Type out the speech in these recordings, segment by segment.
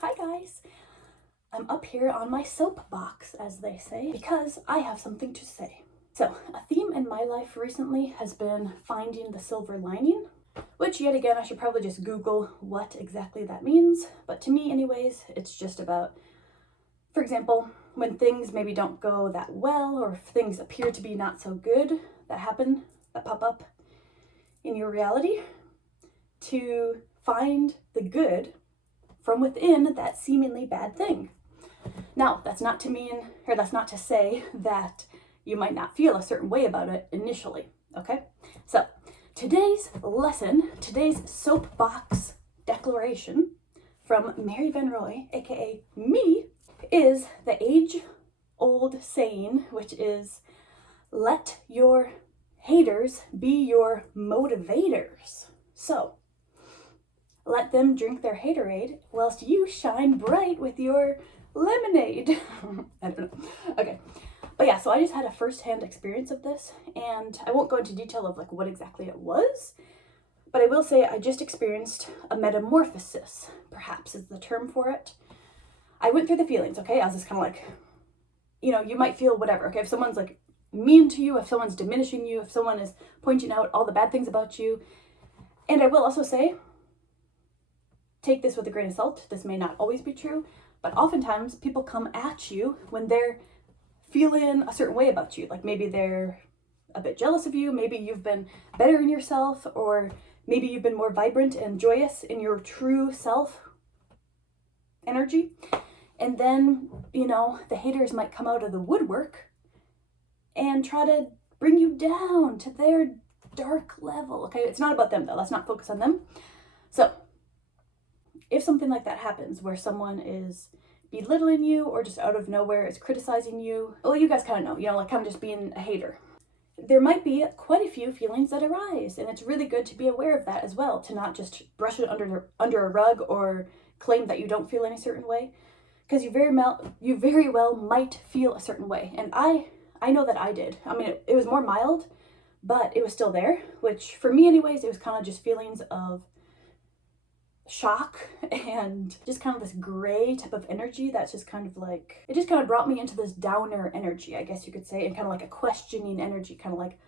Hi guys! I'm up here on my soapbox, as they say, because I have something to say. So, a theme in my life recently has been finding the silver lining, which yet again I should probably just Google what exactly that means, but to me anyways, it's just about, for example, when things maybe don't go that well, or if things appear to be not so good that happen, that pop up in your reality, to find the good from within that seemingly bad thing. Now, that's not to say that you might not feel a certain way about it initially, okay? So, today's lesson, today's soapbox declaration from Mary Van Roy, aka me, is the age-old saying, which is, let your haters be your motivators. So, let them drink their haterade whilst you shine bright with your lemonade. I don't know. Okay. But yeah, so I just had a first-hand experience of this, and I won't go into detail of like what exactly it was, but I will say I just experienced a metamorphosis, perhaps is the term for it. I went through the feelings, okay? I was just kind of like, you might feel whatever, okay? If someone's like mean to you, if someone's diminishing you, if someone is pointing out all the bad things about you. And I will also say, take this with a grain of salt. This may not always be true, but oftentimes people come at you when they're feeling a certain way about you. Like maybe they're a bit jealous of you, maybe you've been better in yourself, or maybe you've been more vibrant and joyous in your true self energy. And then, the haters might come out of the woodwork and try to bring you down to their dark level. Okay, it's not about them though. Let's not focus on them. So, if something like that happens where someone is belittling you or just out of nowhere is criticizing you, well, you guys kind of know, like kind of just being a hater. There might be quite a few feelings that arise, and it's really good to be aware of that as well, to not just brush it under a rug or claim that you don't feel any certain way, because you very well might feel a certain way. And I know that I did. I mean, it was more mild, but it was still there, which for me anyways, it was kind of just feelings of shock and just kind of this gray type of energy that's just kind of like, it just kind of brought me into this downer energy, I guess you could say, and kind of like a questioning energy, kind of like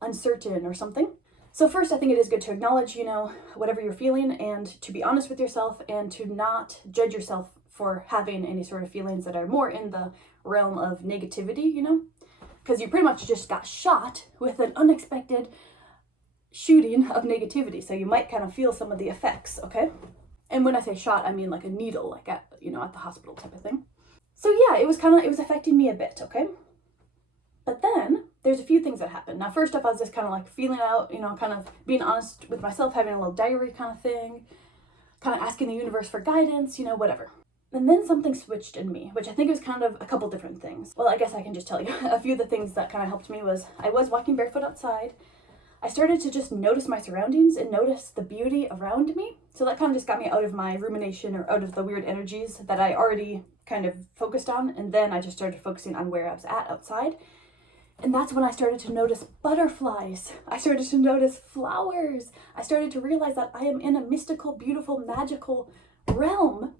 uncertain or something. So first, I think it is good to acknowledge, whatever you're feeling, and to be honest with yourself and to not judge yourself for having any sort of feelings that are more in the realm of negativity, because you pretty much just got shot with an unexpected shooting of negativity, so you might kind of feel some of the effects, okay? And when I say shot, I mean like a needle, like at the hospital type of thing. So yeah, it was affecting me a bit, okay? But then there's a few things that happened. Now, first off, I was just kind of like feeling out, kind of being honest with myself, having a little diary kind of thing, kind of asking the universe for guidance, whatever. And then something switched in me, which I think was kind of a couple different things. Well, I guess I can just tell you. A few of the things that kind of helped me was I was walking barefoot outside. I started to just notice my surroundings and notice the beauty around me. So that kind of just got me out of my rumination or out of the weird energies that I already kind of focused on. And then I just started focusing on where I was at outside. And that's when I started to notice butterflies. I started to notice flowers. I started to realize that I am in a mystical, beautiful, magical realm.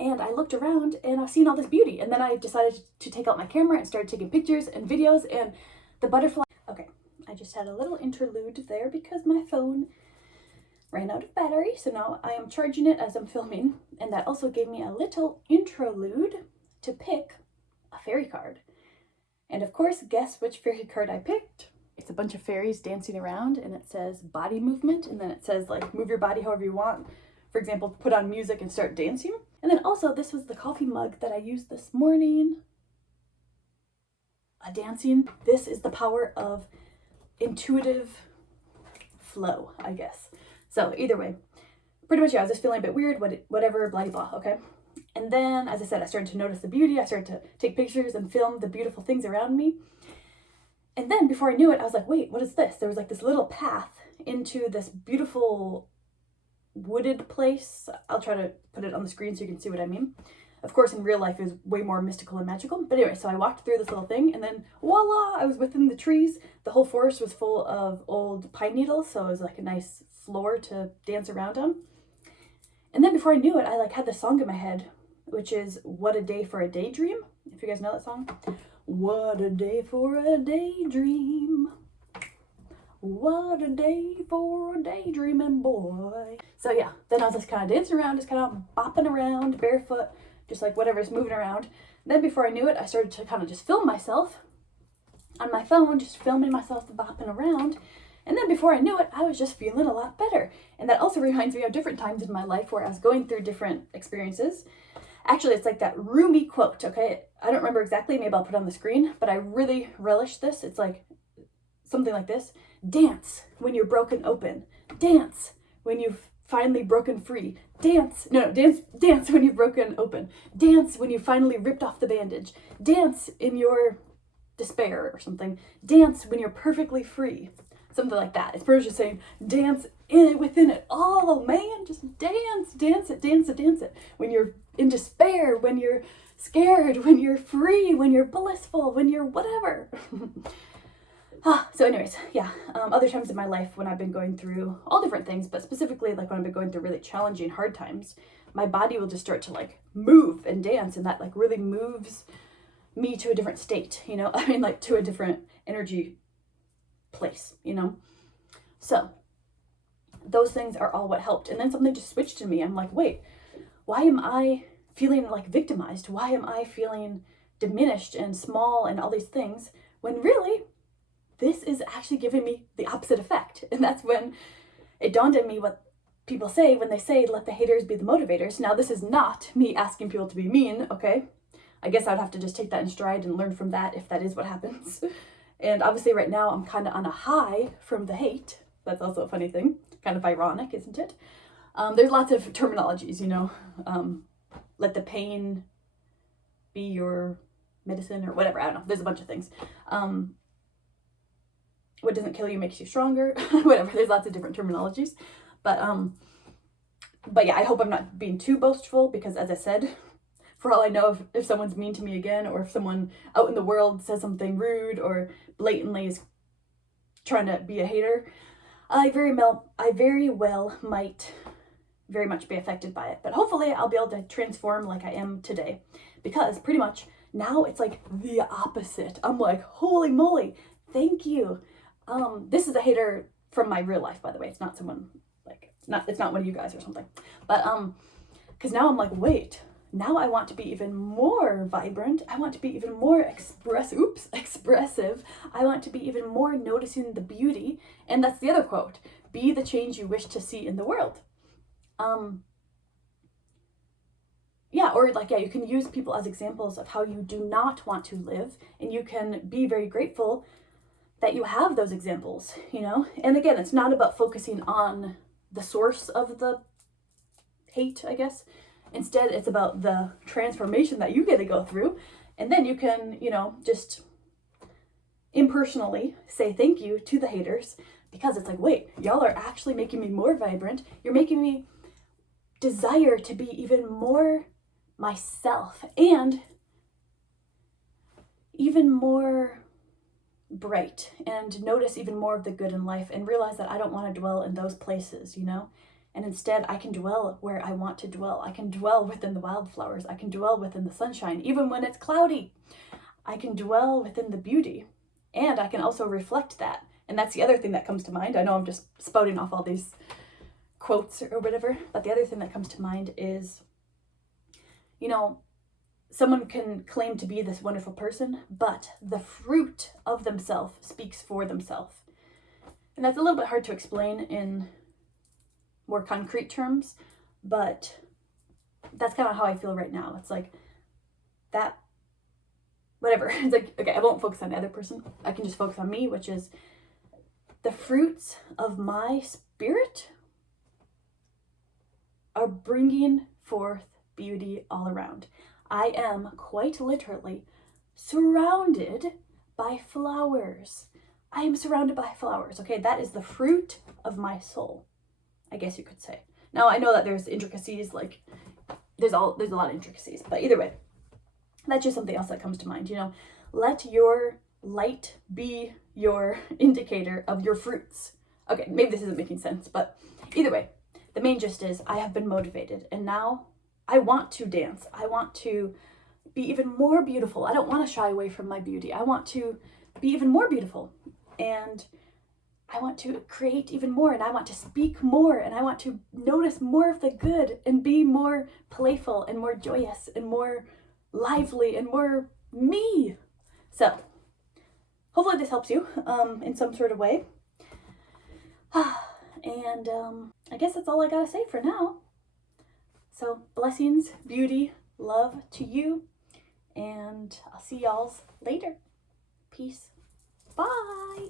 And I looked around and I've seen all this beauty. And then I decided to take out my camera and started taking pictures and videos, and the butterfly. Okay. I just had a little interlude there because my phone ran out of battery, so now I am charging it as I'm filming, and that also gave me a little interlude to pick a fairy card. And of course, guess which fairy card I picked? It's a bunch of fairies dancing around, and it says body movement, and then it says like move your body however you want. For example, put on music and start dancing. And then also, this was the coffee mug that I used this morning. A dancing. This is the power of intuitive flow, I guess. So either way, pretty much, yeah, I was just feeling a bit weird, whatever, blah, blah, okay? And then, as I said, I started to notice the beauty. I started to take pictures and film the beautiful things around me. And then, before I knew it, I was like, wait, what is this? There was like this little path into this beautiful wooded place. I'll try to put it on the screen so you can see what I mean. Of course, in real life, it was way more mystical and magical. But anyway, so I walked through this little thing, and then voila, I was within the trees. The whole forest was full of old pine needles, so it was like a nice floor to dance around on. And then before I knew it, I like had this song in my head, which is What a Day for a Daydream. If you guys know that song. What a day for a daydream. What a day for a daydreaming boy. So yeah, then I was just kind of dancing around, just kind of bopping around barefoot, just like whatever's moving around. And then before I knew it, I started to kind of just film myself on my phone, just filming myself bopping around. And then before I knew it, I was just feeling a lot better. And that also reminds me of different times in my life where I was going through different experiences. Actually, it's like that Rumi quote, okay? I don't remember exactly, maybe I'll put it on the screen, but I really relish this. It's like something like this. Dance when you're broken open. Dance when you've finally broken free. Dance when you've broken open. Dance when you finally ripped off the bandage. Dance in your despair or something. Dance when you're perfectly free. Something like that. It's pretty much just saying dance in it, within it. Oh man, just dance it. When you're in despair, when you're scared, when you're free, when you're blissful, when you're whatever. So anyways, yeah, other times in my life when I've been going through all different things, but specifically like when I've been going through really challenging, hard times, my body will just start to like move and dance, and that like really moves me to a different state, you know? I mean, like to a different energy place, you know? So those things are all what helped. And then something just switched in me. I'm like, wait, why am I feeling like victimized? Why am I feeling diminished and small and all these things when really this is actually giving me the opposite effect? And that's when it dawned on me what people say when they say, let the haters be the motivators. Now, this is not me asking people to be mean, okay? I guess I'd have to just take that in stride and learn from that if that is what happens. And obviously right now I'm kind of on a high from the hate. That's also a funny thing. Kind of ironic, isn't it? There's lots of terminologies, you know. Let the pain be your medicine or whatever. I don't know. There's a bunch of things. What doesn't kill you makes you stronger. Whatever. There's lots of different terminologies. But yeah, I hope I'm not being too boastful because, as I said, for all I know, if someone's mean to me again, or if someone out in the world says something rude or blatantly is trying to be a hater, I very well might very much be affected by it. But hopefully I'll be able to transform like I am today, because pretty much now it's like the opposite. I'm like, holy moly, thank you. This is a hater from my real life, by the way. It's not someone like, it's not one of you guys or something. But because now I'm like, wait, now I want to be even more vibrant. I want to be even more expressive. I want to be even more noticing the beauty. And that's the other quote. Be the change you wish to see in the world. Yeah, or like, yeah, you can use people as examples of how you do not want to live, and you can be very grateful that you have those examples, you know? And again, it's not about focusing on the source of the hate, I guess. Instead, it's about the transformation that you get to go through. And then you can, you know, just impersonally say thank you to the haters, because it's like, wait, y'all are actually making me more vibrant. You're making me desire to be even more myself and even more bright, and notice even more of the good in life, and realize that I don't want to dwell in those places, you know? And instead, I can dwell where I want to dwell. I can dwell within the wildflowers. I can dwell within the sunshine, even when it's cloudy. I can dwell within the beauty, and I can also reflect that. And that's the other thing that comes to mind. I know I'm just spouting off all these quotes or whatever, but the other thing that comes to mind is, you know, someone can claim to be this wonderful person, but the fruit of themselves speaks for themselves. And that's a little bit hard to explain in more concrete terms, but that's kind of how I feel right now. It's like that, whatever. It's like, okay, I won't focus on the other person. I can just focus on me, which is the fruits of my spirit are bringing forth beauty all around. I am quite literally surrounded by flowers. I am surrounded by flowers, okay? That is the fruit of my soul, I guess you could say. Now, I know that there's intricacies, like, there's a lot of intricacies, but either way, that's just something else that comes to mind, you know? Let your light be your indicator of your fruits. Okay, maybe this isn't making sense, but either way, the main gist is I have been motivated, and now I want to dance. I want to be even more beautiful. I don't want to shy away from my beauty. I want to be even more beautiful, and I want to create even more, and I want to speak more, and I want to notice more of the good and be more playful and more joyous and more lively and more me. So hopefully this helps you in some sort of way. And I guess that's all I gotta say for now. So blessings, beauty, love to you, and I'll see y'all later. Peace. Bye.